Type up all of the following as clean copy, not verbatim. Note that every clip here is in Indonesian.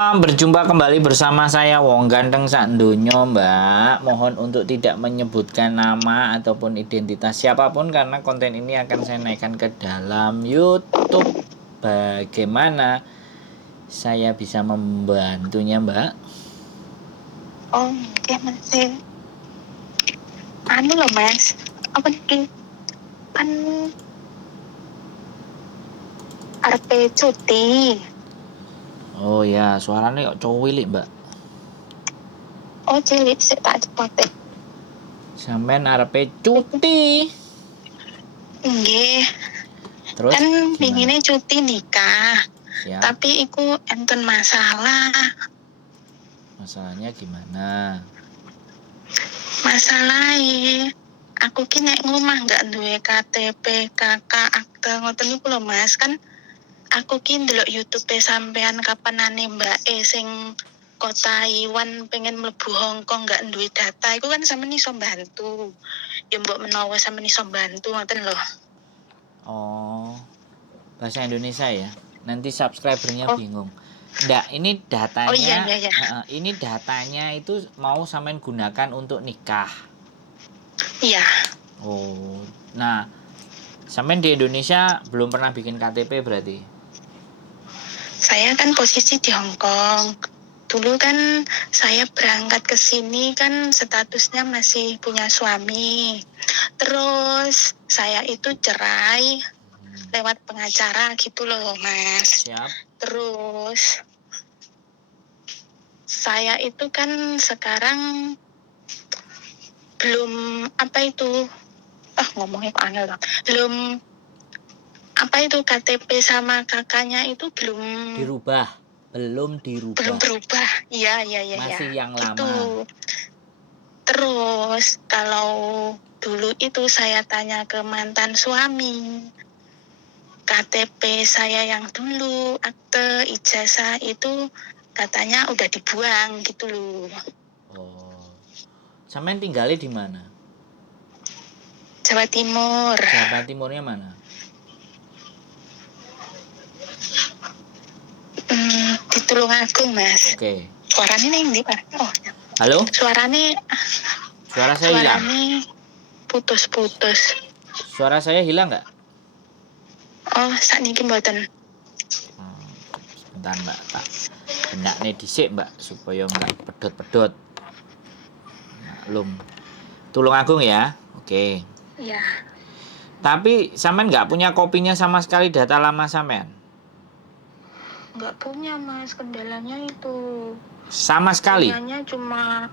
Berjumpa kembali bersama saya Wong Ganteng sak donya, Mbak. Mohon untuk tidak menyebutkan nama ataupun identitas siapapun karena konten ini akan saya naikkan ke dalam YouTube. Bagaimana saya bisa membantunya, Mbak? Oh, oke masih. Anu loh Mas, apa nih? Kan arep cuti. Oh ya, suaranya kok cowilik, Mbak. Oh, cilik sik tak cepote. Sampean arepe cuti. Nggih, Terus kan gimana? pingine cuti nikah. Siap. Tapi iku enten masalah. Masalahnya gimana? Masalahe aku ki nek ngomah nggak duwe KTP, KK, akte ngoten niku lho Mas. Kan aku ki ndelok YouTube sampean kapanane mbake sing kota Taiwan pengen mlebu Hong Kong nggak duwe data. Iku kan sampeyan iso bantu. Ya mbok menawa sampeyan iso bantu ngoten lho. Oh, bahasa Indonesia ya. Nanti subscribernya Oh. bingung. Nggak, ini datanya. Oh iya. Ini datanya itu mau sampean gunakan untuk nikah. Iya. Oh, nah, sampean di Indonesia belum pernah bikin KTP berarti? Saya kan posisi di Hong Kong. Dulu kan saya berangkat ke sini kan statusnya masih punya suami. Terus saya itu cerai lewat pengacara gitu loh Mas. Siap. Terus saya itu kan sekarang belum ngomongnya kok aneh loh. Belum KTP sama kakaknya itu belum Belum dirubah. berubah. Iya. Masih yang gitu. lama. Terus kalau dulu itu saya tanya ke mantan suami, KTP saya yang dulu, akte, ijazah itu katanya udah dibuang gitu loh. Oh, sampean tinggalnya di mana? Jawa Timur. Jawa Timurnya mana? Di Tulungagung Mas. Oke. Suaranya nih di Pak. Oh. Halo? Suara saya hilang. Putus-putus. Suara saya hilang nggak? Oh, sakniki mboten. Sebentar Mbak, tak benakne dhisik Mbak supaya nggak pedot-pedot. Maklum. Tulungagung ya. Oke. Iya. Tapi sampean nggak punya kopinya sama sekali data lama sampean? Nggak punya Mas, kendalanya itu. Sama sekali? Punyanya cuma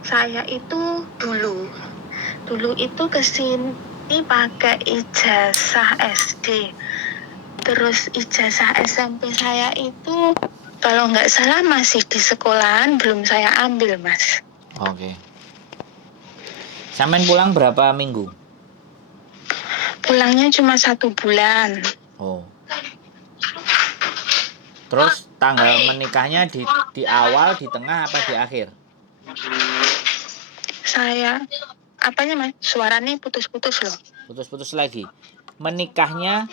saya itu dulu itu kesini pakai ijazah SD. Terus ijazah SMP saya itu kalau nggak salah masih di sekolahan, belum saya ambil Mas. Oke. Sampean pulang berapa minggu? Pulangnya cuma 1 bulan. Oh. Terus tanggal menikahnya di awal, di tengah, apa di akhir? Saya apanya Mas? Suaranya putus-putus loh. Putus-putus lagi. Menikahnya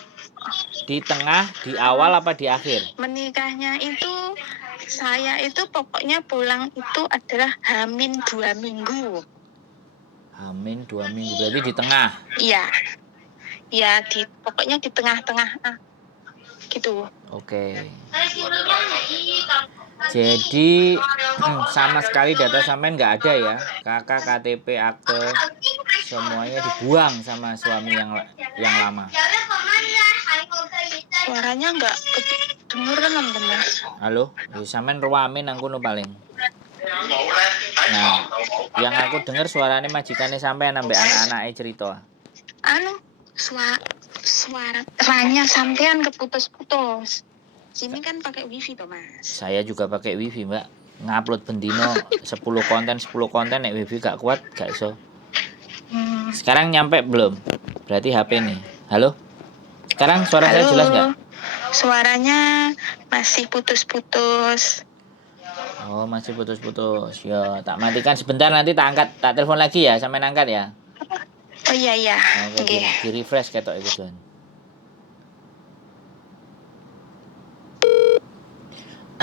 di tengah, di awal, apa di akhir? Menikahnya itu saya itu pokoknya pulang itu adalah H-2 minggu. H-2 minggu berarti di tengah. Iya. Ya pokoknya di tengah-tengah gitu. Oke. Jadi sama sekali data sampean nggak ada ya? Kakak, KTP, akte semuanya dibuang sama suami yang lama. Suaranya nggak kedengeran bener. Halo, sampean ruame nang kono paling. Nah, yang aku dengar suaranya majikannya sampean ambek anak-anaknya cerita. Suaranya sampean keputus-putus. Sini kan pakai wifi toh Mas. Saya juga pakai wifi Mbak. Ngupload bendino 10 konten nek wifi gak kuat gak iso. Sekarang nyampe belum? Berarti HP nih. Halo? Sekarang suara saya jelas gak? Suaranya masih putus-putus. Oh, masih putus-putus. Ya, tak matikan sebentar, nanti tak angkat, tak telepon lagi ya, sampai angkat ya. Oh iya. Oke, di refresh ketok iku, Jon.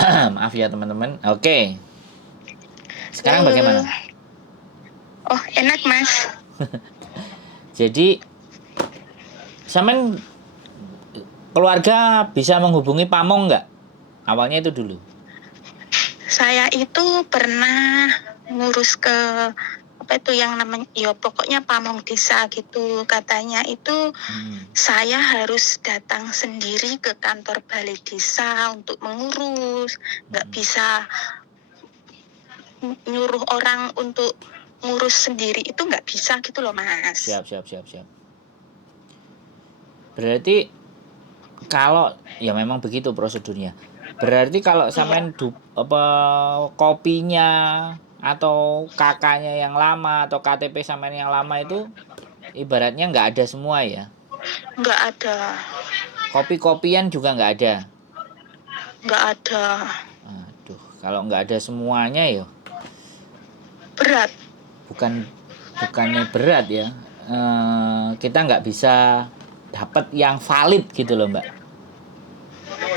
Maaf ya teman-teman. Oke. Sekarang Eh, bagaimana? Oh, enak Mas. Jadi sampean keluarga bisa menghubungi pamong nggak? Awalnya itu dulu. Saya itu pernah ngurus ke apa itu yang namanya, ya pokoknya pamong desa gitu. Katanya itu saya harus datang sendiri ke kantor balai desa untuk mengurus, nggak bisa nyuruh orang untuk ngurus sendiri, itu nggak bisa gitu loh Mas. Siap. Berarti kalau ya memang begitu prosedurnya. Berarti kalau sampean kopinya atau kakaknya yang lama atau KTP sampean yang lama itu ibaratnya nggak ada semua ya. Nggak ada. Kopi-kopian juga nggak ada. Nggak ada. Aduh, kalau nggak ada semuanya ya Berat. bukannya berat ya. Kita nggak bisa dapat yang valid gitu loh Mbak.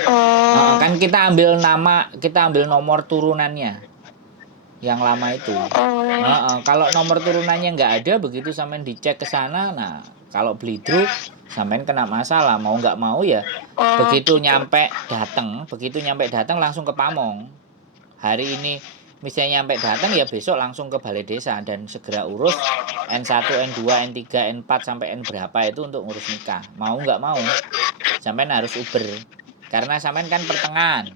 Oh. Kan kita ambil nomor turunannya yang lama itu. Kalau nomor turunannya nggak ada, begitu sampean dicek ke sana, nah kalau blidruk sampean kena masalah, mau nggak mau ya. Begitu Gitu. nyampe datang langsung ke pamong. Hari ini misalnya nyampe datang ya besok langsung ke balai desa dan segera urus N1, N2, N3, N4 sampai N berapa itu untuk ngurus nikah. Mau nggak mau sampean harus uber. Karena sampean kan pertengahan.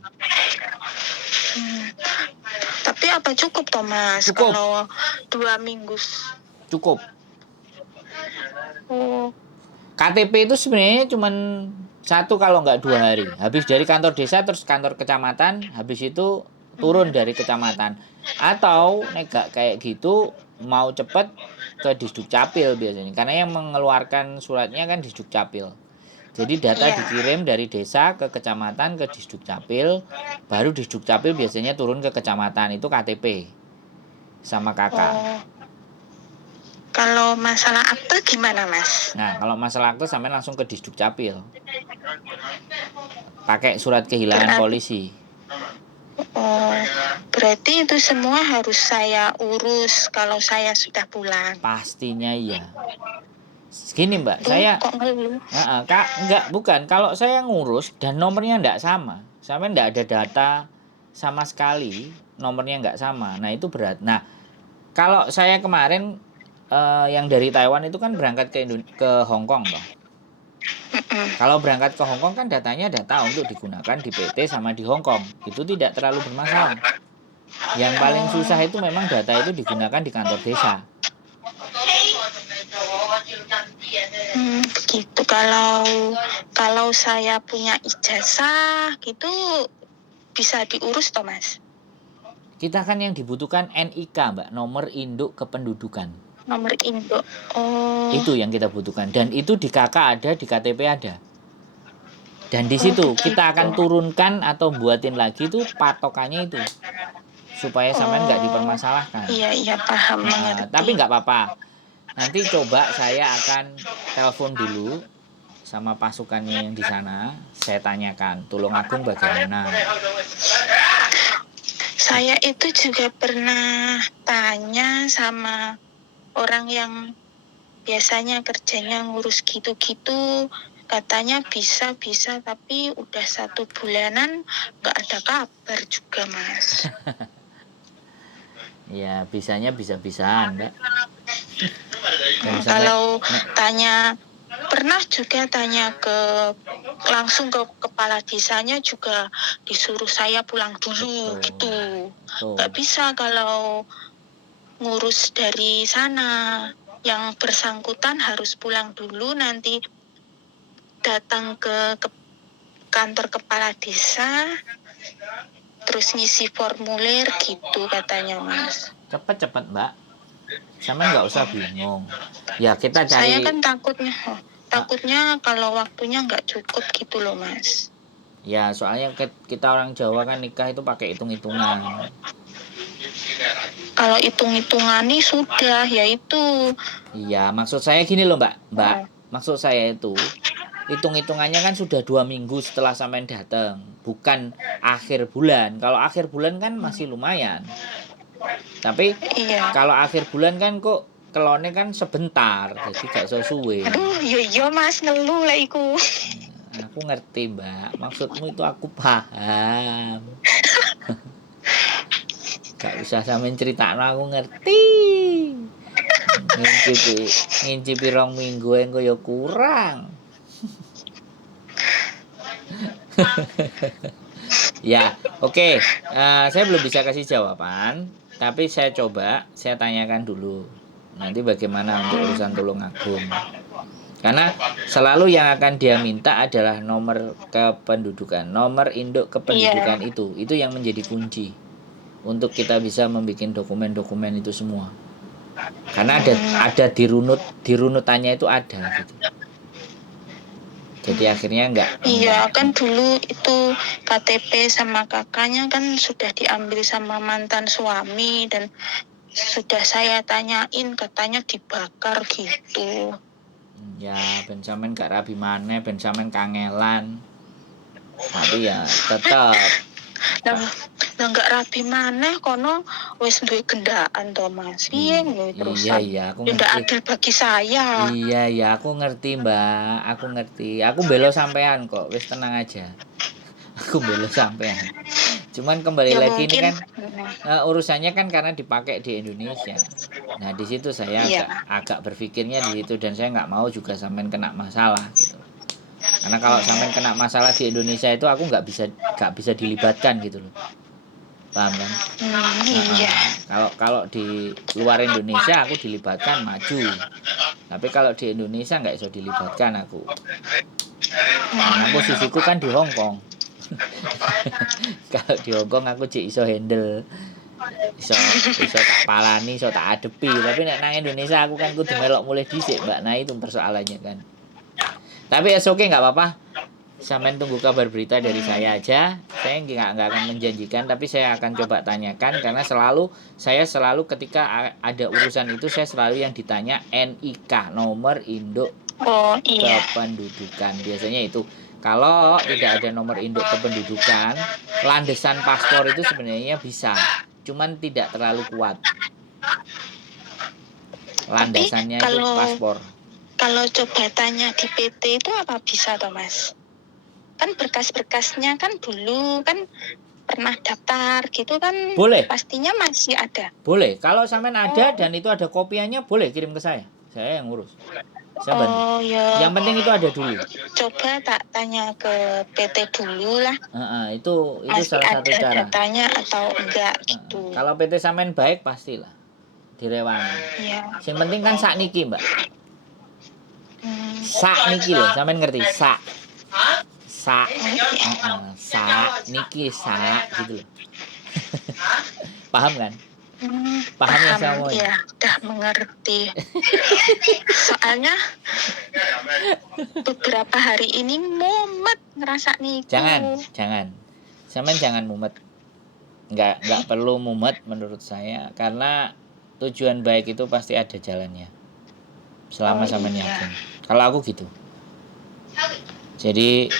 Tapi apa cukup Thomas Cukup. kalau 2 minggu? Cukup. Oh. KTP itu sebenarnya cuman 1 kalau nggak 2 hari. Habis dari kantor desa terus kantor kecamatan, habis itu turun dari kecamatan. Atau nggak kayak gitu mau cepet ke Disduk Capil biasanya. Karena yang mengeluarkan suratnya kan Disduk Capil. Jadi data dikirim dari desa ke kecamatan ke Disduk Capil, baru Disduk Capil biasanya turun ke kecamatan, itu KTP sama kakak. Kalau masalah akte gimana Mas? Nah, kalau masalah akte sampai langsung ke Disduk Capil. Pakai surat kehilangan polisi. Oh, berarti itu semua harus saya urus kalau saya sudah pulang. Pastinya iya. Gini Mbak, saya kok ngeluh? bukan. Kalau saya ngurus dan nomornya enggak sama, sampai enggak ada data sama sekali, nomornya enggak sama. Nah, itu berat. Nah, kalau saya kemarin yang dari Taiwan itu kan berangkat ke Hong Kong toh. Kalau berangkat ke Hong Kong kan datanya data untuk digunakan di PT sama di Hong Kong. Itu tidak terlalu bermasalah. Yang paling susah itu memang data itu digunakan di kantor desa. Begitu. Kalau saya punya ijazah gitu bisa diurus toh Mas? Kita kan yang dibutuhkan NIK Mbak, nomor induk kependudukan. Nomor induk. Oh. Itu yang kita butuhkan. Dan itu di KK ada, di KTP ada. Dan di situ kita akan turunkan atau buatin lagi tuh patokannya itu. Supaya sampean nggak dipermasalahkan. Iya paham. Tapi nggak apa-apa. Nanti coba saya akan telepon dulu sama pasukannya yang di sana. Saya tanyakan, Tulung Agung bagaimana? Saya itu juga pernah tanya sama orang yang biasanya kerjanya ngurus gitu-gitu, katanya bisa tapi udah 1 bulanan nggak ada kabar juga Mas. Ya bisanya bisa-bisaan Mbak. Kalau tanya, pernah juga tanya langsung ke kepala desanya juga disuruh saya pulang dulu. Gitu. Nggak bisa kalau ngurus dari sana, yang bersangkutan harus pulang dulu, nanti datang ke kantor kepala desa terus ngisi formulir gitu katanya Mas. Cepet Mbak, sama nggak usah bingung ya, kita cari. Saya kan takutnya kalau waktunya nggak cukup gitu loh Mas. Ya soalnya kita orang Jawa kan nikah itu pakai hitung-hitungan. Kalau hitung-hitungan nih sudah ya itu. Iya, maksud saya gini loh Mbak. Maksud saya itu hitung-hitungannya kan sudah 2 minggu setelah sampean datang, bukan akhir bulan. Kalau akhir bulan kan masih lumayan. Tapi Iya. kalau akhir bulan kan kok kelone kan sebentar, jadi gak iso suwe. Aduh, yo Mas ngeluh lah iku. Aku ngerti, Mbak. Maksudmu itu aku paham. Gak usah sampean critakno, aku ngerti. Ngincipi 2 minggu engko ya kurang. Ya, oke. Saya belum bisa kasih jawaban, tapi saya tanyakan dulu. Nanti bagaimana untuk urusan Tulungagung. Karena selalu yang akan dia minta adalah nomor kependudukan, nomor induk kependudukan itu yang menjadi kunci untuk kita bisa membuat dokumen-dokumen itu semua. Karena ada di runutannya itu ada gitu. Jadi akhirnya enggak. Iya, kan dulu itu KTP sama kakaknya kan sudah diambil sama mantan suami dan sudah saya tanyain katanya dibakar gitu. Ya, ben sampean gak rabi maneh, ben sampean kangelan. Tapi ya tetap Lah enggak rabi maneh kono wis duwe gendaan to Mas. Piye lho terus. Iya, aku Tidak ngerti. adil bagi saya. Iya, aku ngerti, Mbak. Aku ngerti. Aku belo sampean kok. Wis tenang aja. Aku belo sampean. Cuman kembali Ya lagi mungkin, ini kan urusannya kan karena dipakai di Indonesia. Nah, di situ saya agak berpikirnya di situ dan saya nggak mau juga sampean kena masalah gitu. Karena kalau sampean kena masalah di Indonesia itu aku nggak bisa dilibatkan gitu loh. Paham kan? Iya. Kalau di luar Indonesia aku dilibatkan maju. Tapi kalau di Indonesia nggak iso dilibatkan aku. Karena posisiku kan di Hong Kong. Kalau di Hong Kong aku iso handle. Iso tak palani, iso tak adepi. Tapi nek nang Indonesia aku kan kudu melok mulai dhisik, Mbak. Nah, itu persoalannya kan. Tapi oke, nggak apa-apa. Sampean tunggu kabar berita dari saya aja. Saya nggak akan menjanjikan, tapi saya akan coba tanyakan karena saya selalu ketika ada urusan itu saya selalu yang ditanya NIK, nomor induk kependudukan. Biasanya itu. Kalau tidak ada nomor induk kependudukan, landesan paspor itu sebenarnya bisa, cuman tidak terlalu kuat. Landasannya itu paspor. Kalau coba tanya di PT itu apa bisa toh Mas? Kan berkas-berkasnya kan dulu kan pernah daftar gitu kan. Boleh. Pastinya masih ada. Boleh. Kalau sampean ada dan itu ada kopiannya boleh kirim ke saya. Saya yang ngurus. Saya bantu. Ya. Yang penting itu ada dulu. Coba tak tanya ke PT dulu lah. Itu masih salah satu cara. Datanya atau enggak gitu. Kalau PT sampean baik pastilah direwangi. Iya. Yang penting kan sak niki, Mbak. Sak niki loh, sampean ngerti? Sak niki gitu loh. Paham kan? Paham ya semua? Iya, udah mengerti. Soalnya beberapa hari ini mumet ngerasa nih. Jangan. Sampean jangan mumet. Enggak perlu mumet menurut saya karena tujuan baik itu pasti ada jalannya. Selama sampean yakin. Kalau aku gitu. Jadi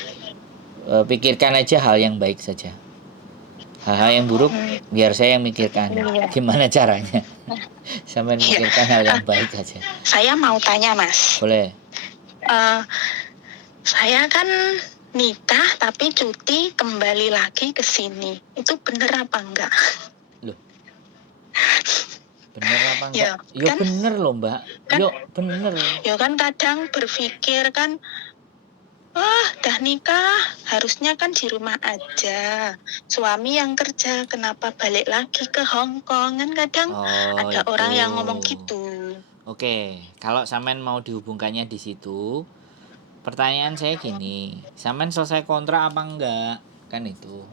pikirkan aja hal yang baik saja. Hal-hal yang buruk biar saya yang mikirkan. Gimana caranya? Sampai mikirkan hal yang baik saja. Saya mau tanya Mas. Boleh. Saya kan nikah tapi cuti kembali lagi ke sini. Itu bener apa enggak? Loh. Bener apa enggak? Yo kan, bener loh Mbak. Yo bener. Yo kan kadang berpikir kan dah nikah harusnya kan di rumah aja. Suami yang kerja kenapa balik lagi ke Hong Kong? Kan kadang ada orang yang ngomong gitu. Oke, kalau sampean mau dihubungkannya di situ, pertanyaan saya gini, sampean selesai kontrak apa enggak? Kan itu.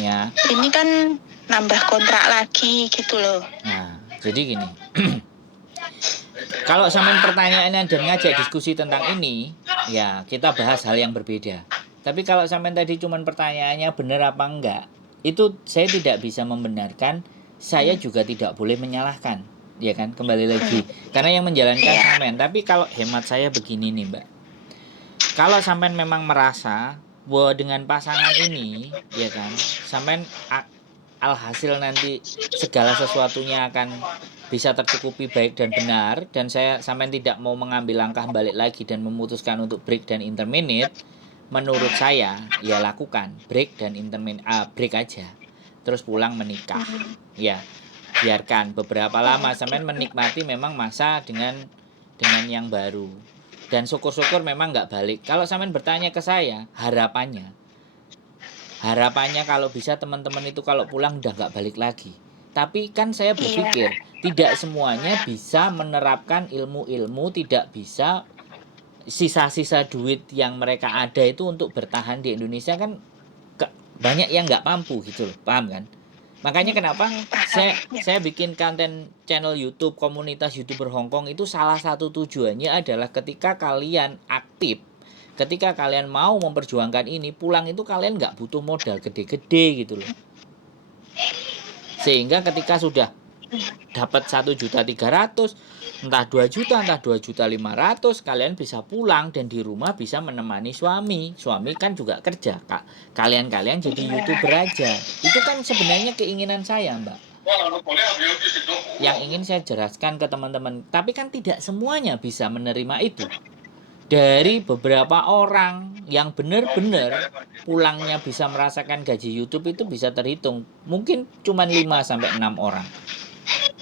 Ya. Ini kan nambah kontrak lagi gitu loh. Nah, jadi gini. Kalau sampean pertanyaannya dan ngajak diskusi tentang ini, ya kita bahas hal yang berbeda. Tapi kalau sampean tadi cuma pertanyaannya benar apa enggak, itu saya tidak bisa membenarkan, saya juga tidak boleh menyalahkan. Ya kan, kembali lagi. Karena yang menjalankan sampean. Tapi kalau hemat saya begini nih, Mbak. kalau sampean memang merasa bahwa dengan pasangan ini, ya kan, sampean alhasil nanti segala sesuatunya akan bisa tercukupi baik dan benar, dan saya sampean tidak mau mengambil langkah balik lagi dan memutuskan untuk break dan interminate, menurut saya ya lakukan break dan interminate, break aja, terus pulang menikah, ya biarkan beberapa lama sampean menikmati memang masa dengan yang baru, dan syukur-syukur memang nggak balik. Kalau sampean bertanya ke saya harapannya kalau bisa teman-teman itu kalau pulang udah nggak balik lagi. Tapi kan saya Iya. berpikir tidak semuanya bisa menerapkan ilmu-ilmu, tidak bisa sisa-sisa duit yang mereka ada itu untuk bertahan di Indonesia kan, banyak yang nggak mampu gitu loh, paham kan? Makanya kenapa Paham. saya bikin konten channel YouTube, komunitas YouTuber Hongkong itu salah satu tujuannya adalah ketika kalian aktif, ketika kalian mau memperjuangkan ini, pulang itu kalian nggak butuh modal gede-gede gitu loh. Sehingga ketika sudah dapat 1.300.000, entah 2 juta, entah 2.500.000, kalian bisa pulang dan di rumah bisa menemani suami kan juga kerja, kalian jadi YouTuber aja. Itu kan sebenarnya keinginan saya, Mbak, yang ingin saya jelaskan ke teman-teman. Tapi kan tidak semuanya bisa menerima itu. Dari beberapa orang yang benar-benar pulangnya bisa merasakan gaji YouTube itu bisa terhitung, mungkin cuma 5-6 orang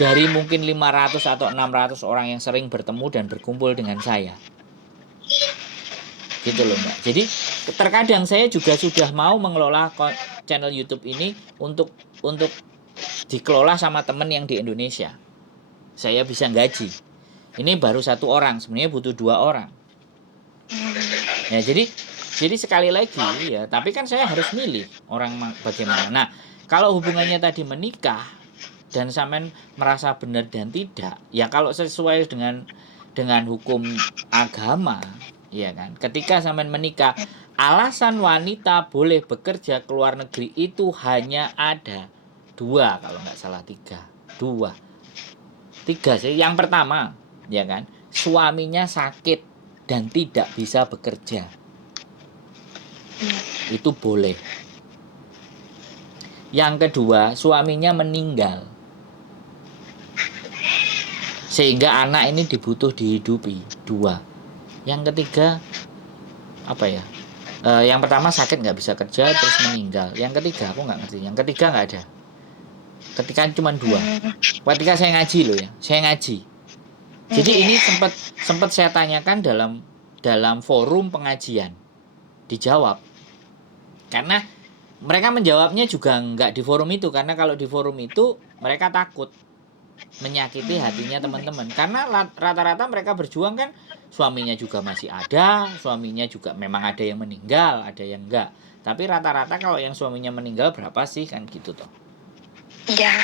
dari mungkin 500 atau 600 orang yang sering bertemu dan berkumpul dengan saya. Gitu loh, Mbak. Jadi terkadang saya juga sudah mau mengelola channel YouTube ini untuk dikelola sama teman yang di Indonesia. Saya bisa gaji. Ini baru 1 orang, sebenarnya butuh 2 orang. Ya, jadi sekali lagi ya, tapi kan saya harus milih orang bagaimana. Nah, kalau hubungannya tadi menikah dan sampean merasa benar dan tidak, ya kalau sesuai dengan hukum agama, ya kan. Ketika sampean menikah, alasan wanita boleh bekerja ke luar negeri itu hanya ada 2, kalau nggak salah 3 sih. Yang pertama, ya kan, suaminya sakit dan tidak bisa bekerja, itu boleh. Yang kedua, suaminya meninggal sehingga anak ini dihidupi, 2. Yang ketiga apa ya, yang pertama sakit nggak bisa kerja terus meninggal. Yang ketiga aku nggak ngerti, yang ketiga nggak ada. Ketika cuma 2. Ketika saya ngaji loh ya, saya ngaji. Jadi ini sempat saya tanyakan dalam forum pengajian, dijawab. Karena mereka menjawabnya juga nggak di forum itu, karena kalau di forum itu mereka takut menyakiti hatinya teman-teman. Karena rata-rata mereka berjuang kan suaminya juga masih ada, suaminya juga memang ada yang meninggal, ada yang enggak. Tapi rata-rata kalau yang suaminya meninggal berapa sih kan gitu toh. Iya.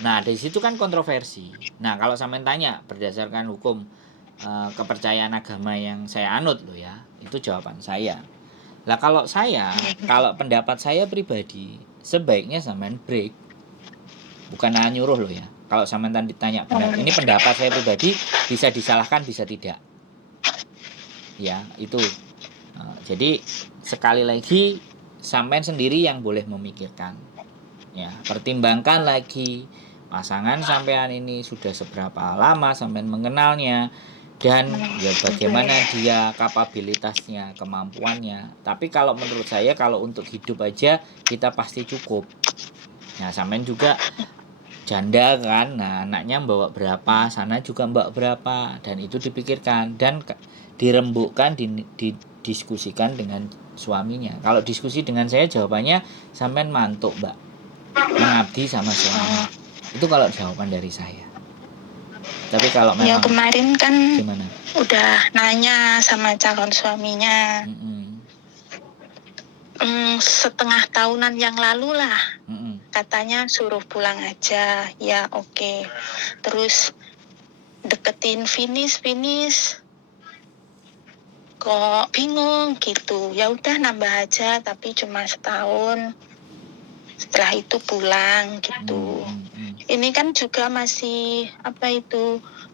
Nah dari situ kan kontroversi. Nah kalau sampean tanya berdasarkan hukum kepercayaan agama yang saya anut loh ya, itu jawaban saya. Lah kalau pendapat saya pribadi, sebaiknya sampean break. Bukan nyuruh loh ya. Kalau sampean ditanya benar, ini pendapat saya pribadi, bisa disalahkan bisa tidak. Ya, itu. Jadi sekali lagi sampean sendiri yang boleh memikirkan. Ya, pertimbangkan lagi pasangan sampean ini sudah seberapa lama sampean mengenalnya, dan ya bagaimana dia kapabilitasnya, kemampuannya. Tapi kalau menurut saya kalau untuk hidup aja kita pasti cukup. Nah, sampean juga janda kan, nah anaknya bawa berapa, sana juga bawa berapa, dan itu dipikirkan dan dirembukkan, didiskusikan dengan suaminya. Kalau diskusi dengan saya jawabannya sampean mantuk, Mbak, mengabdi sama suami. Itu kalau jawaban dari saya. Tapi kalau memang ya kemarin kan gimana? Udah nanya sama calon suaminya. Setengah tahunan yang lalu lah. Katanya suruh pulang aja. Ya oke. Terus deketin finish kok bingung gitu. Ya udah nambah aja tapi cuma setahun. Setelah itu pulang gitu. Ini kan juga masih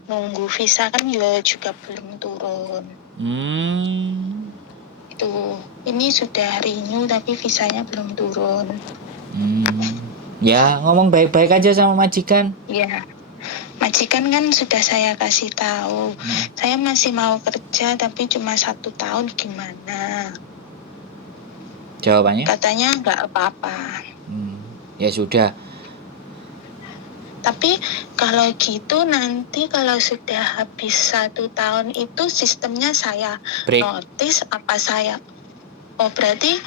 nunggu visa kan juga belum turun. gitu. Ini sudah renew tapi visanya belum turun. Ya, ngomong baik-baik aja sama majikan. Ya, majikan kan sudah saya kasih tahu. Saya masih mau kerja tapi cuma 1 tahun, gimana? Jawabannya? Katanya nggak apa-apa. Ya sudah. Tapi kalau gitu nanti kalau sudah habis 1 tahun itu sistemnya saya Break. notice apa saya? Oh berarti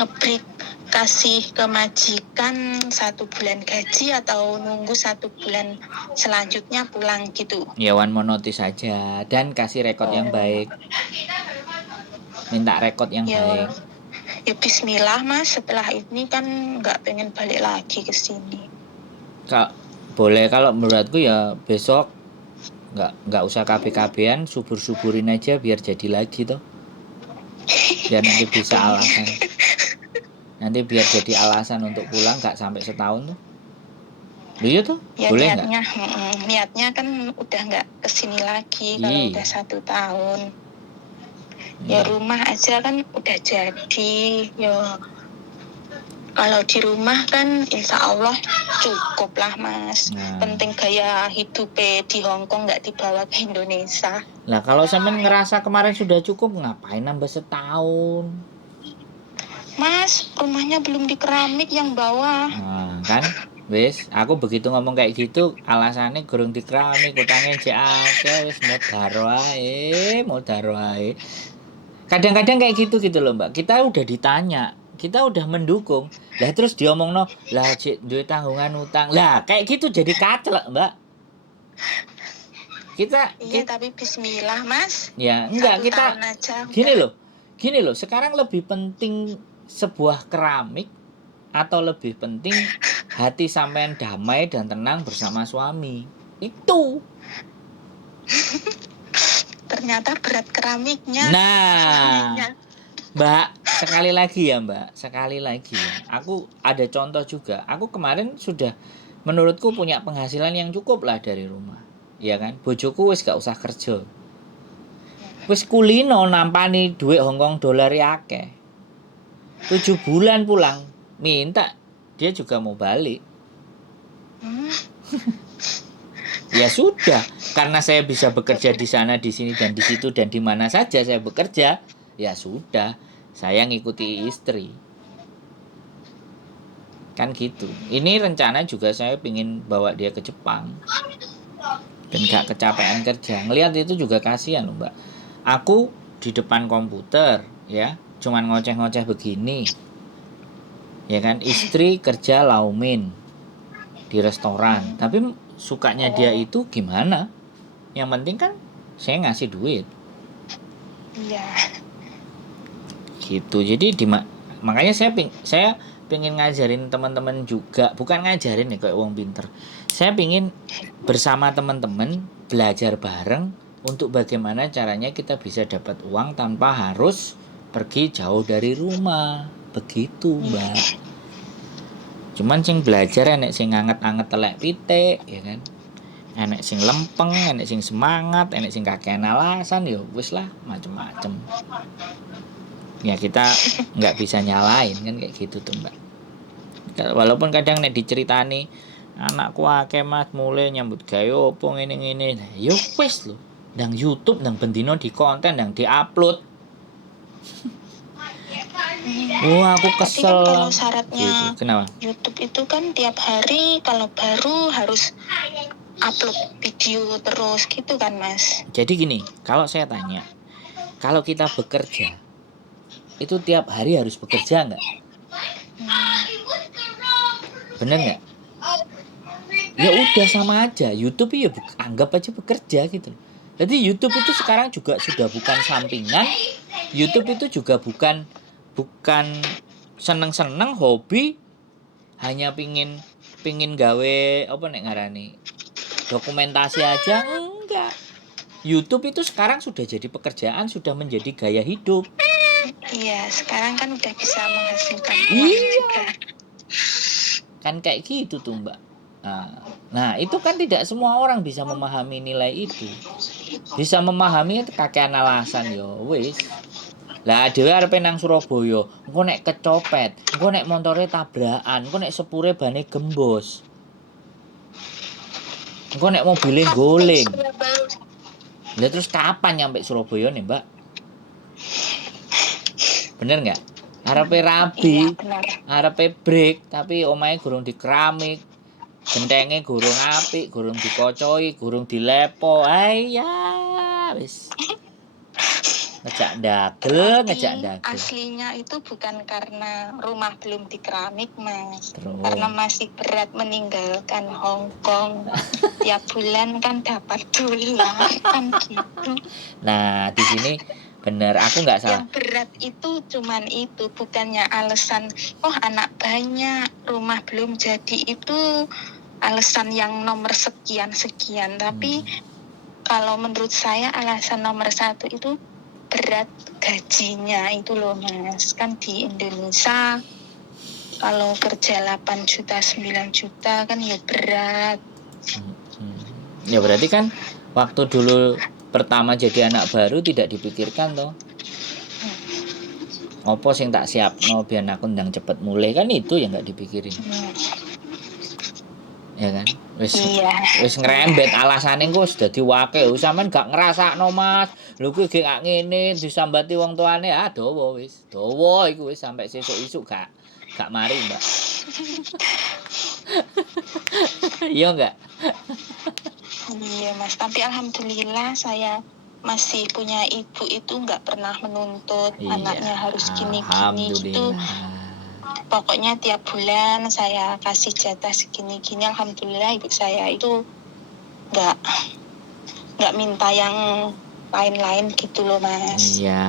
nge-break kasih ke majikan 1 bulan gaji atau nunggu 1 bulan selanjutnya pulang gitu? Ya one more notice saja dan kasih rekod yang baik. Minta rekod yang baik. Ya bismillah mas, setelah ini kan nggak pengen balik lagi ke sini. Boleh, kalau menurutku ya besok nggak usah KB-KB-an, subur-suburin aja biar jadi lagi toh. Biar nanti bisa alasan. Nanti biar jadi alasan untuk pulang nggak sampai setahun tuh. Iya tuh, ya boleh nggak? Niatnya kan udah nggak kesini lagi kalau udah 1 tahun. Ya rumah aja kan udah jadi. Ya kalau di rumah kan insya Allah cukup lah mas. Penting gaya hidupnya di Hongkong nggak dibawa ke Indonesia. Lah kalau sampean ngerasa kemarin sudah cukup, ngapain nambah setahun? Mas, rumahnya belum di keramik yang bawah. Kan? Wis, aku begitu ngomong kayak gitu, alasannya gurung di keramik, utangnya akeh, wis modar wae. Kadang-kadang kayak gitu loh mbak, kita udah ditanya, kita udah mendukung, lah terus diomongno, lah cik duit tanggungan utang, lah kayak gitu jadi kaclek mbak. Iya tapi bismillah mas. Ya enggak, 1 kita tahun aja, gini loh, sekarang lebih penting sebuah keramik atau lebih penting hati sampean damai dan tenang bersama suami. Itu ternyata berat keramiknya. nah mbak, sekali lagi ya, aku ada contoh juga. Aku kemarin sudah menurutku punya penghasilan yang cukup lah dari rumah, ya kan. Bojoku wis gak usah kerja, wis kulino nampani duit Hongkong dolar akeh. 7 bulan pulang minta dia juga mau balik. Ya sudah, karena saya bisa bekerja di sana, di sini dan di situ dan di mana saja saya bekerja, ya sudah, saya ngikuti istri. Kan gitu. Ini rencana juga saya pingin bawa dia ke Jepang. Dan gak kecapean kerja. Ngelihat itu juga kasihan loh, Mbak. Aku di depan komputer, ya, cuman ngoceh-ngoceh begini. Ya kan, istri kerja laumin di restoran, tapi sukanya dia itu gimana? Yang penting kan saya ngasih duit. Iya. Gitu. Jadi makanya saya pengen ngajarin teman-teman juga, bukan ngajarin ya kayak wong pinter. Saya pengen bersama teman-teman belajar bareng untuk bagaimana caranya kita bisa dapat uang tanpa harus pergi jauh dari rumah. Begitu, Mbak. Cuman sing belajar enek sing anget-anget telek pitik, ya kan. Enek sing lempeng, enek sing semangat, enek sing kakean alasan, ya wis lah macem-macem. Ya kita nggak bisa nyalain kan kayak gitu tuh mbak. Walaupun kadang nek diceritani anakku akeh mas mulai nyambut gawe opo ngene-ngene, yo wis lho, ndang YouTube ndang bendino di konten ndang diupload. Wah aku kesel. Tapi kan kalau syaratnya gitu. Kenapa? YouTube itu kan tiap hari kalau baru harus upload video terus gitu kan mas. Jadi gini, kalau saya tanya, kalau kita bekerja itu tiap hari harus bekerja nggak? Bener nggak? Ya udah sama aja. YouTube ya anggap aja bekerja gitu. Jadi YouTube itu sekarang juga sudah bukan sampingan. YouTube itu juga bukan seneng-seneng hobi, hanya pingin gawe apa nek ngarani dokumentasi aja, enggak. YouTube itu sekarang sudah jadi pekerjaan, sudah menjadi gaya hidup. Iya, sekarang kan udah bisa menghasilkan uang juga. Kan kayak gitu tuh mbak. Nah itu kan tidak semua orang bisa memahami nilai itu. Bisa memahami itu kakean alasan yo wis. Lah dhewe arepe nang Surabaya, engko nek kecopet, engko nek montore tabrakan, engko nek sepure bane gembos. Engko nek mobile Sampai goleng. Surabaya. Lah terus kapan nyampe Surabaya nih, Mbak? Bener nggak? Arepe rabi, Iya benar. arepe break, tapi omahe gurung dikeramik. Gentenge gurung apik, gurung dikocoi, gurung dilepo. Ayya, wis. Ngejak dagel, ngejak Berarti dagel. aslinya itu bukan karena rumah belum dikeramik, Mas. Terus. Karena masih berat meninggalkan Hong Kong. Tiap bulan kan dapat dolar kan gitu. Nah, di sini bener aku nggak salah. Yang berat itu cuman itu, bukannya alasan oh anak banyak, rumah belum jadi itu alasan yang nomor sekian-sekian. Tapi kalau menurut saya alasan nomor satu itu berat gajinya itu loh Mas. Kan di Indonesia kalau kerja 8 juta 9 juta kan ya berat. Ya berarti kan waktu dulu pertama jadi anak baru tidak dipikirkan toh. Opo sing tak siapno biar aku ndang cepet mulai kan itu yang nggak dipikirin. Ya kan? Wis ngrembet alasane engko wis dadi wake. Sampeyan gak ngrasakno Mas. Lho kuwi gak ngene disambati wong tuane. Ah dawa wis. Dawa iku wis sampai sesuk-isuk gak mari, Mbak. Iya enggak? Iya Mas, tapi alhamdulillah saya masih punya ibu itu nggak pernah menuntut anaknya harus gini-gini gitu. Pokoknya tiap bulan saya kasih jatah segini-gini. Alhamdulillah ibu saya itu nggak minta yang lain-lain gitu loh Mas. Iya.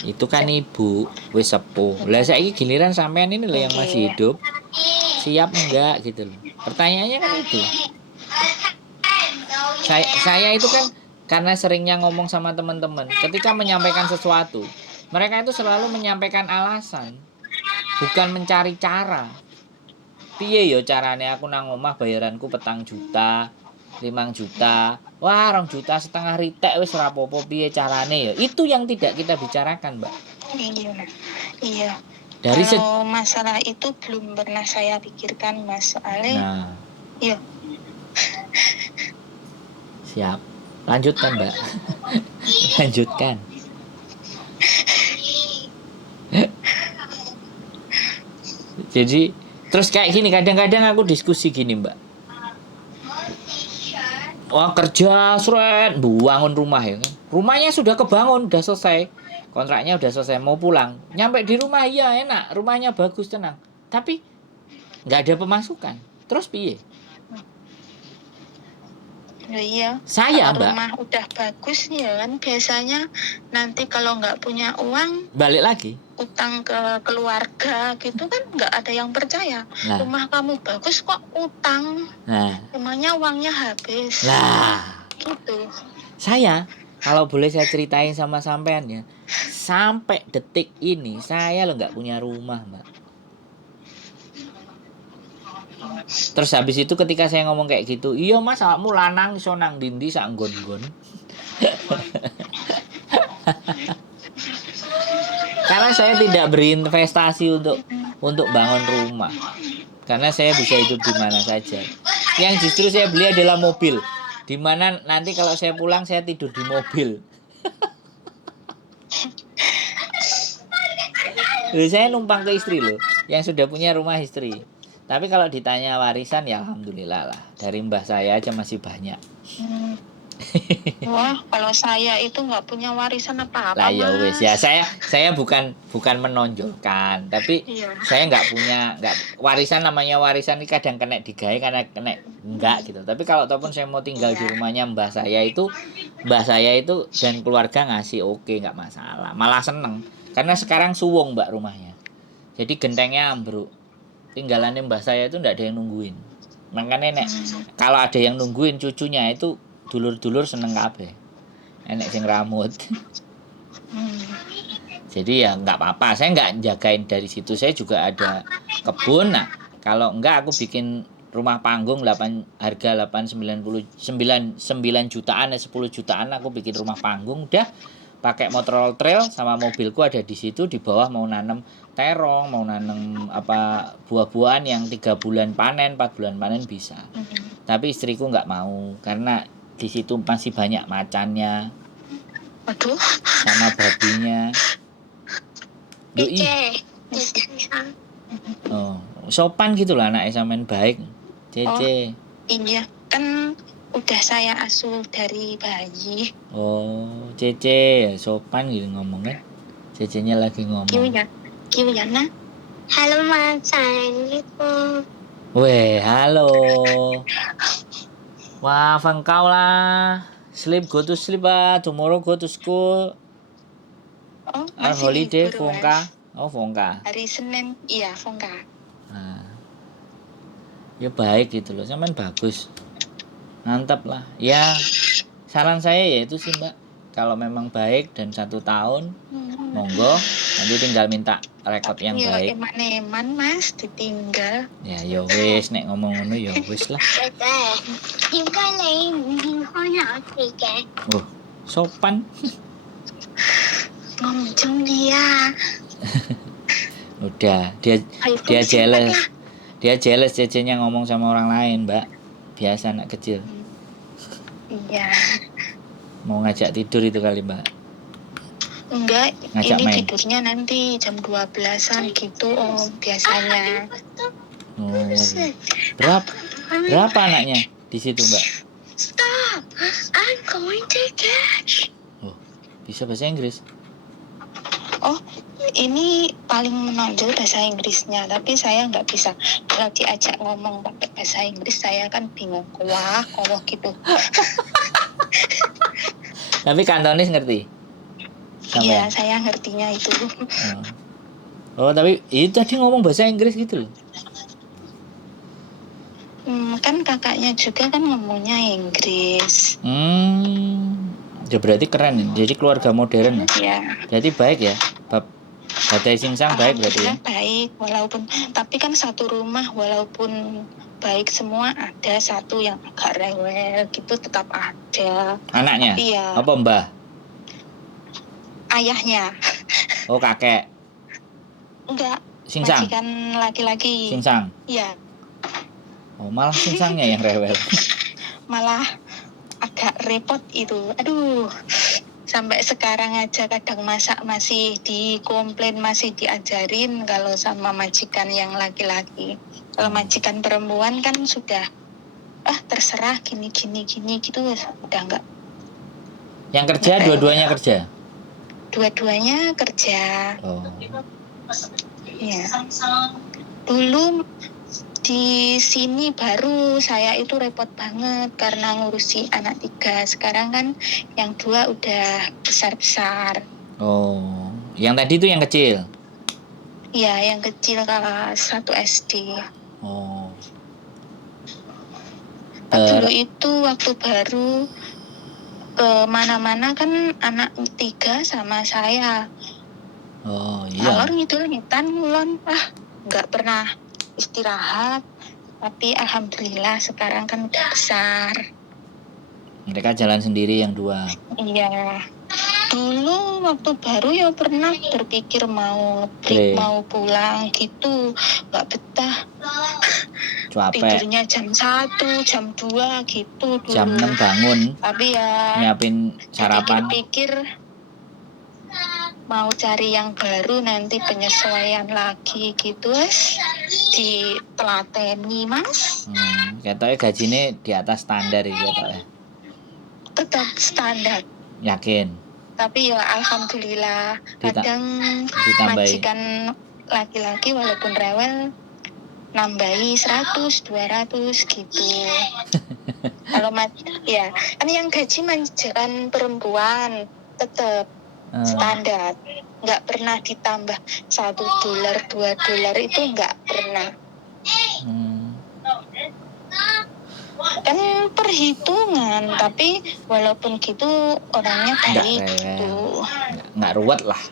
Itu kan ibu wis sepuh. Lah saiki giliran sampean ini loh yang masih hidup. Siap enggak gitu loh. Pertanyaannya kan itu. Saya itu kan karena seringnya ngomong sama teman-teman, ketika menyampaikan sesuatu, mereka itu selalu menyampaikan alasan, bukan mencari cara. Piye yo carane aku nang omah bayaranku 4 juta, 5 juta, wah 2,5 juta ritek wis ora apa-apa piye carane ya. Itu yang tidak kita bicarakan, Mbak. Iya. Dari kalau masalah itu belum pernah saya pikirkan Mas, soalnya Nah, iya. siap. Lanjutkan, Mbak. Lanjutkan. Jadi terus kayak gini, kadang-kadang aku diskusi gini, Mbak. Wah kerja seret, bangun rumah ya kan. Rumahnya sudah kebangun, udah selesai. Kontraknya udah selesai, mau pulang. Nyampe di rumah ya enak, rumahnya bagus tenang. Tapi nggak ada pemasukan. Terus piye? Iya. Saya, kalau Mbak, rumah udah bagus ya kan biasanya nanti kalau nggak punya uang balik lagi. utang ke keluarga gitu kan nggak ada yang percaya. Nah. Rumah kamu bagus kok utang. Nah, Emangnya uangnya habis. lah. Gitu. Saya kalau boleh saya ceritain sama sampean ya, sampai detik ini saya lo nggak punya rumah, Mbak. Terus habis itu ketika saya ngomong kayak gitu, iya Mas, awakmu lanang iso nang ndi sak nggon-nggon. Karena saya tidak berinvestasi untuk bangun rumah. Karena saya bisa hidup di mana saja. Yang justru saya beli adalah mobil. Di mana nanti kalau saya pulang saya tidur di mobil. Loh, saya numpang ke istri loh, yang sudah punya rumah istri. Tapi kalau ditanya warisan ya alhamdulillah lah. Dari mbah saya aja masih banyak. Wah, kalau saya itu nggak punya warisan apa-apa. Lah ya wes ya, saya bukan menonjolkan, tapi Iya. saya nggak warisan, namanya warisan ini kadang kena digawe karena kena enggak gitu. Tapi kalau ataupun saya mau tinggal di rumahnya mbah saya itu dan keluarga ngasih oke, nggak masalah, malah seneng. Karena sekarang suwung Mbak rumahnya. Jadi gentengnya ambruk. Tinggalannya mbah saya itu nggak ada yang nungguin. Makanya kalau ada yang nungguin cucunya itu dulur-dulur seneng kabeh. Enek sing ramut. Jadi ya nggak apa-apa, saya nggak jagain dari situ. Saya juga ada kebun. Nah, kalau enggak aku bikin rumah panggung harga 9 jutaan 10 jutaan aku bikin rumah panggung udah pakai motor trail sama mobilku ada di situ, di bawah mau nanam terong, mau nanam apa buah-buahan yang 3 bulan panen, 4 bulan panen bisa. Tapi istriku nggak mau karena di situ masih banyak macannya Waduh. sama babinya. Doi. Oh, sopan gitu lah anak sampean baik. Cece. Iya, kan udah saya asuh dari bayi. Oh, Cece sopan gitu ngomongnya. Cecenya lagi ngomong. Kiwyana. Halo Mas, Assalamualaikum. Weh, halo. Wah, Fengkau lah. Sleep, go to sleep ah. Tomorrow go to school. Oh, Our masih holiday, libur, Fongka. Mas. Oh, Fongka. Hari Senin, iya Fongka. Nah, ya baik gitu loh. Sampean bagus. Mantap lah. Ya, saran saya ya itu sih Mbak. Kalau memang baik dan 1 tahun, monggo. Nanti tinggal minta rekod yang baik. Eman-eman Mas ditinggal. Ya wis nek ngomong ngono ya wis lah. Oh, sopan. Ngomong dia. Udah, dia jealous. Dia jealous Cecenya ngomong sama orang lain, Mbak. Biasa anak kecil. Iya. Mau ngajak tidur itu kali, Mbak. Enggak, Ngajak ini main. tidurnya nanti jam 12-an gitu Om, biasanya. Oh. Berapa anaknya di situ, Mbak? Stop, I'm going to catch. Oh, bisa bahasa Inggris. Oh, ini paling menonjol bahasa Inggrisnya, tapi saya nggak bisa. Kalau diajak ngomong pakai bahasa Inggris, saya kan bingung. Wah, gitu. Tapi Kantonis ngerti? Iya, saya ngertinya itu. Oh, tapi itu tadi ngomong bahasa Inggris gitu loh. Kan kakaknya juga kan ngomongnya Inggris. Ya berarti keren. Jadi keluarga modern. Iya. Berarti baik ya. Batai Singsang baik berarti ya. Baik, walaupun tapi kan satu rumah walaupun baik semua ada satu yang agak rewel gitu tetap ada. Anaknya? Iya. Apa mbah? Ayahnya. Oh kakek. Enggak. Singsang. Majikan laki-laki. Singsang. Iya. Oh malah Singsangnya yang rewel. Malah agak repot itu. Aduh. Sampai sekarang aja kadang masak masih dikomplain, masih diajarin kalau sama majikan yang laki-laki. Kalau majikan perempuan kan sudah terserah gini gitu udah enggak. Yang kerja dua-duanya kerja? Dua-duanya kerja. Oh. Iya. Dulu di sini baru saya itu repot banget karena ngurusi anak 3. Sekarang kan yang 2 udah besar-besar. Oh, yang tadi itu yang kecil? Iya, yang kecil kelas 1 SD. Oh. Dulu itu waktu baru ke mana-mana kan anak 3 sama saya. Oh iya. Ngalor ngidul ngitan ngulon, nggak pernah istirahat. Tapi alhamdulillah sekarang kan udah besar. Mereka jalan sendiri yang 2. Iya. Dulu waktu baru ya pernah berpikir mau break, mau pulang gitu, nggak betah. Capek. Tidurnya jam 1, jam 2 gitu dulu. Jam 6 bangun. Tapi ya nyiapin sarapan. Pikir mau cari yang baru nanti penyesuaian lagi gitu ditelateni Mas. Katanya gajinya di atas standar ya katanya. Tetap standar. Yakin? Tapi ya alhamdulillah kadang majikan laki-laki walaupun rewel nambahi 100, 200 gitu. Kalau ya kan yang gaji majikan perempuan tetap standar, nggak pernah ditambah $1, $2 itu nggak pernah. Kan perhitungan, tapi walaupun gitu orangnya baik gitu. Nggak ruwet lah.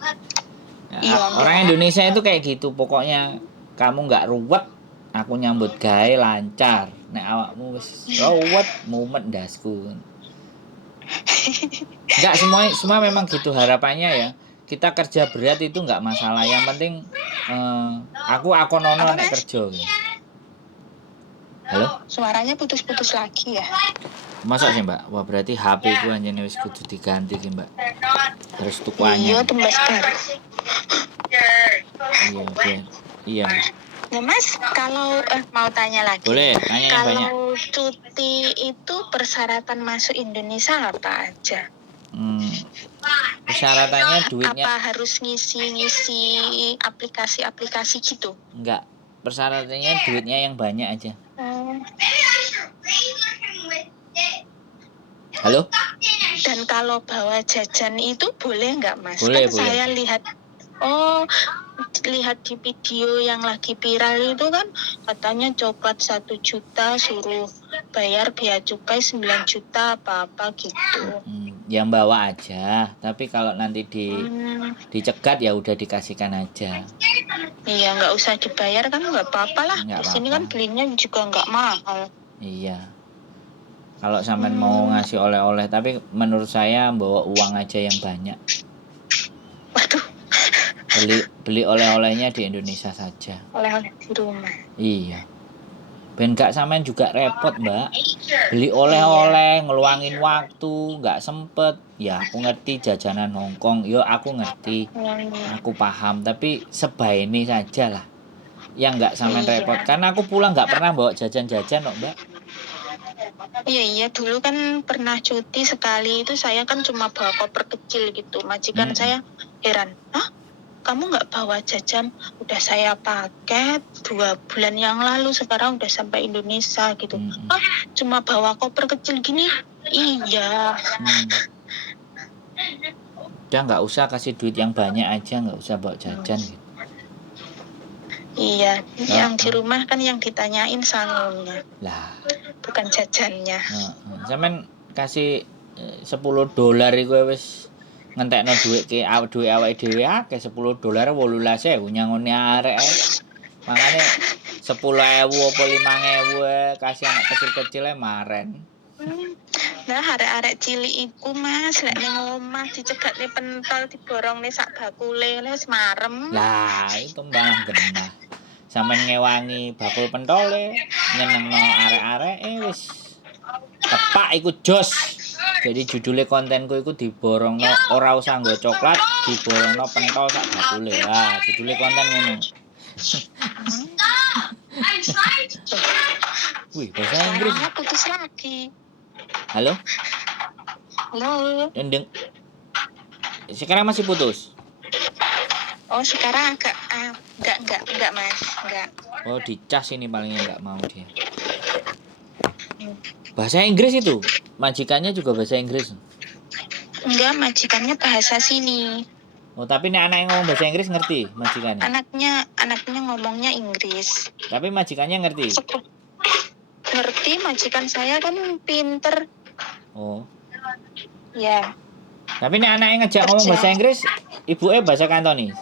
Orang Indonesia itu kayak gitu, pokoknya kamu nggak ruwet, aku nyambut gawe lancar. Nek awakmu wis ruwet mumet ndasku. Enggak, semua memang gitu harapannya ya. Kita kerja berat itu enggak masalah. Yang penting aku nono Apa, nek Mas? kerja gitu. Halo? Suaranya putus-putus lagi ya. Masa sih, Mbak? Wah, berarti HP ku anjene wis kudu diganti ki, Mbak. Harus tuku Iya, anyar. tumbas baru. Iya, biar. Iya. Nah, Mas, kalau mau tanya lagi. Boleh, tanya yang banyak. Kalau cuti itu persyaratan masuk Indonesia apa aja? Persyaratannya duitnya Apa harus ngisi-ngisi aplikasi-aplikasi gitu? enggak. Persyaratannya duitnya yang banyak aja. Halo? Dan kalau bawa jajan itu boleh nggak, Mas? Boleh, Kan boleh. saya lihat di video yang lagi viral itu kan katanya coklat 1 juta suruh bayar bea cukai 9 juta apa-apa gitu. Yang bawa aja. Tapi kalau nanti dicegat ya udah dikasihkan aja. Iya, nggak usah dibayar kan nggak apa-apa lah. Nggak Di sini apa-apa. kan belinya juga nggak mahal. Iya. Kalau sampean mau ngasih oleh-oleh, tapi menurut saya bawa uang aja yang banyak. Waduh, Beli oleh-olehnya di Indonesia saja. oleh-oleh di rumah. Iya. Ben gak sampean juga repot, Mbak. Beli oleh-oleh, ngeluangin waktu, gak sempet. Ya, aku ngerti jajanan Hongkong. Yo, aku ngerti. Aku paham, tapi sebaini saja lah. Yang gak sampean repot. Karena aku pulang gak pernah bawa jajan-jajan kok, Mbak. Iya, dulu kan pernah cuti sekali itu saya kan cuma bawa koper kecil gitu. Majikan saya heran, hah? Kamu nggak bawa jajan? Udah saya pakai 2 bulan yang lalu, sekarang udah sampai Indonesia gitu. Ah, cuma bawa koper kecil gini? Iya. Udah nggak usah kasih duit yang banyak aja, nggak usah bawa jajan gitu. Iya, yang di rumah kan yang ditanyain sangunya. Lah, bukan jajannya. Sampean kasih $10 iku wis ngentekno duit awake dhewe akeh. $10 18.000 nyangone arek ae. Makane 10.000 apa 5.000 kasih anak kecil-kecil maren. Nah, arek-arek cilik iku Mas, lek ning omah dicegatne pentol diborongne sak bakule wis marem. Lah, itu malah genah. Sampeyan ngewangi bakul pentole, nyenengno arek-areke wis tepak iku jos. Jadi judulnya kontenku iku diborongno ora usah nggo coklat, diborongno pentol sak bakule. Wah, judulnya konten ngono. Wih, bahasa Inggris. Putus lagi. Halo? Halo. Sekarang masih putus? Oh, sekarang agak enggak Mas, enggak. Oh, dicas ini palingnya enggak mau dia. Bahasa Inggris itu? Majikannya juga bahasa Inggris? Enggak, majikannya bahasa sini. Oh, tapi nih anak yang ngomong bahasa Inggris ngerti majikannya? Anaknya ngomongnya Inggris. Tapi majikannya ngerti? Ngerti, majikan saya kan pinter. Oh. Ya. Tapi nih anak yang ngejak ngomong bahasa Inggris, ibunya bahasa Kantonis?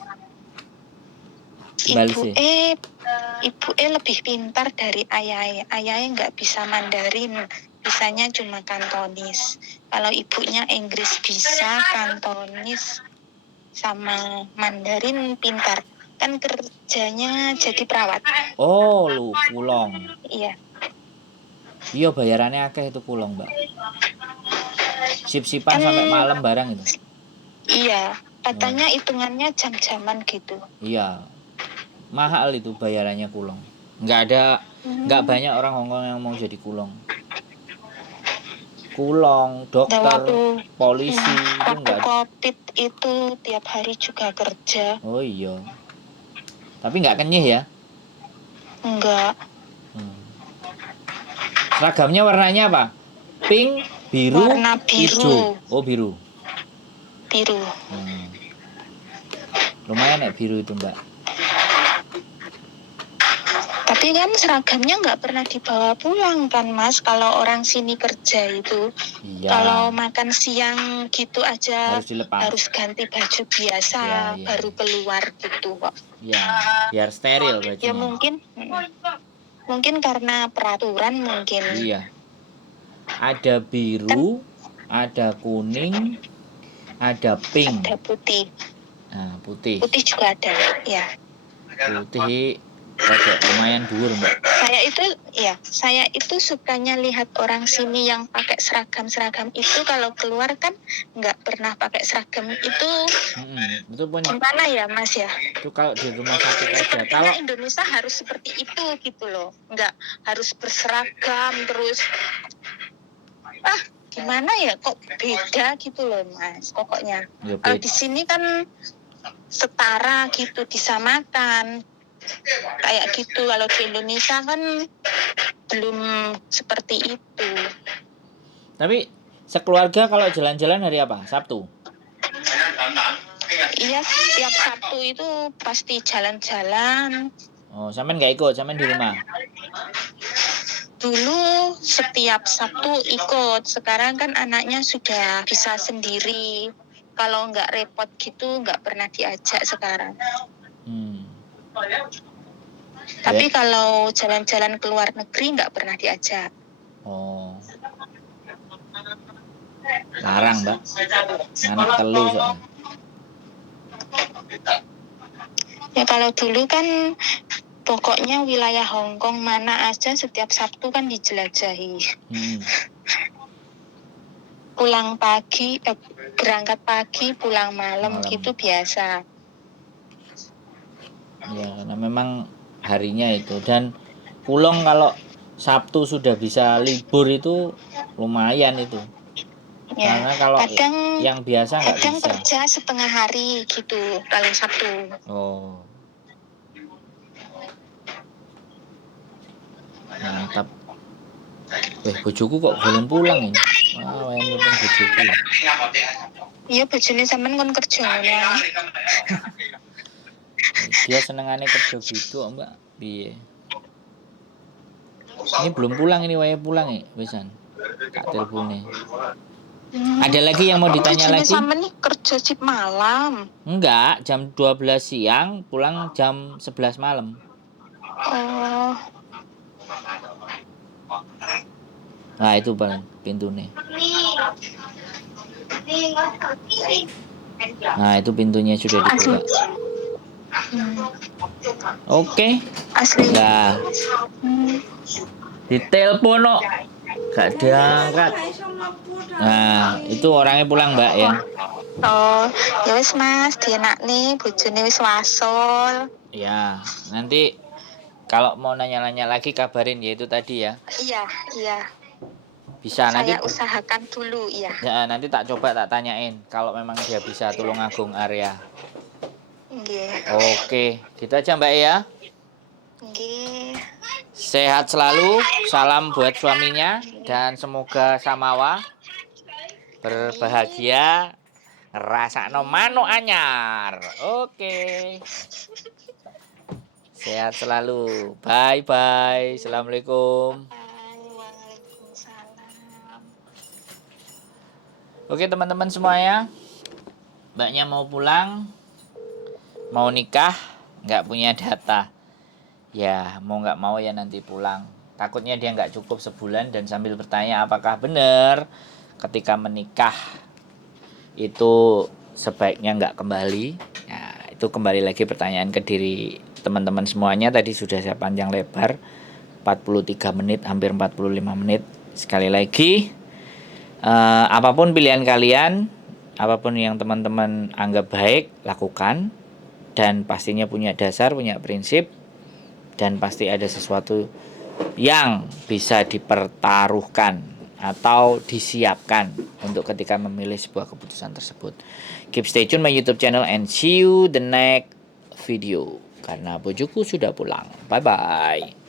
Ibunya lebih pintar dari ayahnya. Ayahnya nggak bisa Mandarin, bisanya cuma Kantonis. Kalau ibunya Inggris bisa, Kantonis sama Mandarin pintar. Kan kerjanya jadi perawat. Oh, lu kulong. Iya. Iya, bayarannya akeh itu kulong, Mbak. Sip-sipan sampai malam barang itu. Iya, katanya hitungannya jam-jaman gitu. Iya. Mahal itu bayarannya kulong. Nggak banyak orang Hongkong yang mau jadi kulong. Kulong, dokter, polisi itu enggak. Covid itu tiap hari juga kerja. Oh iya. Tapi enggak kenyih ya? Enggak. Seragamnya warnanya apa? Pink, biru, warna biru. hijau. Oh, biru. Biru. Lumayan ya biru itu, Mbak. Tapi kan seragamnya nggak pernah dibawa pulang kan, Mas? Kalau orang sini kerja itu, iya. Kalau makan siang gitu aja harus ganti baju biasa, baru keluar gitu kok. Iya, biar steril bajunya. Ya mungkin karena peraturan mungkin. Iya. Ada biru, ada kuning, ada pink. Ada putih. Nah, putih. Putih juga ada, ya. Putih agak lumayan dhuwur, Mbak. Saya itu sukanya lihat orang sini yang pakai seragam itu, kalau keluar kan nggak pernah pakai seragam itu. Itu pun Gimana ya, Mas ya? itu kalau di rumah sakit aja. Sepertinya Kalau Indonesia harus seperti itu gitu loh, nggak harus berseragam terus. Gimana ya, kok beda gitu loh, Mas, pokoknya. ya Kalau di sini kan setara gitu, disamakan kayak gitu. Kalau di Indonesia kan belum seperti itu. Tapi sekeluarga kalau jalan-jalan hari apa? Sabtu. Iya, setiap Sabtu itu pasti jalan-jalan. Oh, sampean nggak ikut, sampean di rumah. Dulu setiap Sabtu ikut, sekarang kan anaknya sudah bisa sendiri. Kalau nggak repot gitu nggak pernah diajak sekarang. Tapi kalau jalan-jalan ke luar negeri nggak pernah diajak. Oh. Larang, Mbak. Anak telu soalnya. Ya kalau dulu kan pokoknya wilayah Hong Kong mana aja setiap Sabtu kan dijelajahi. Pulang pagi, berangkat pagi, pulang malam gitu biasa. Ya, karena memang harinya itu. Dan pulang kalau Sabtu sudah bisa libur itu lumayan itu. Ya, karena kalau kadang yang biasa nggak bisa. Kadang kerja setengah hari gitu kalau Sabtu. Oh. Mantap. Bojoku kok belum pulang ini. Wah, yang telepon bojoku. Iya, bojone sampean kon kerja ya. Dia senengane kerja gitu, Mbak. Piye? Ini belum pulang ini, wae pulang ya, wisan. Kak telepone. Ada lagi yang mau ditanya lagi? Sampean nih kerja shift malam. Enggak, jam 12 siang, pulang jam 11 malam. Oh. Nah, itu paling pintunya. Nah, itu pintunya sudah dibuka. Oke. Asli. Nah. Ditelepon no. Gak diangkat. Nah, itu orangnya pulang, Mbak ya. Oh, ya wis Mas, dienak nih bojone wis wasol. Ya, nanti kalau mau nanya-nanya lagi kabarin ya, itu tadi ya. Iya. Bisa Saya nanti usahakan dulu ya. Ya, nanti tak tanyain kalau memang dia bisa Tulungagung area. Oke, gitu aja Mbak ya. Sehat selalu, salam buat suaminya dan semoga samawa berbahagia, rasakno manuk anyar. Oke. Sehat selalu. Bye. Assalamualaikum. Oke teman-teman semuanya, Mbaknya mau pulang, mau nikah, nggak punya data. Ya mau nggak mau ya nanti pulang. Takutnya dia nggak cukup sebulan dan sambil bertanya apakah benar ketika menikah itu sebaiknya nggak kembali. Ya, itu kembali lagi pertanyaan ke diri teman-teman semuanya. Tadi sudah saya panjang lebar, 43 menit, hampir 45 menit. Sekali lagi, apapun pilihan kalian, apapun yang teman-teman anggap baik, lakukan. Dan pastinya punya dasar, punya prinsip. Dan pasti ada sesuatu yang bisa dipertaruhkan atau disiapkan untuk ketika memilih sebuah keputusan tersebut. Keep stay tune my YouTube channel and see you the next video. Karena bojoku sudah pulang. Bye-bye.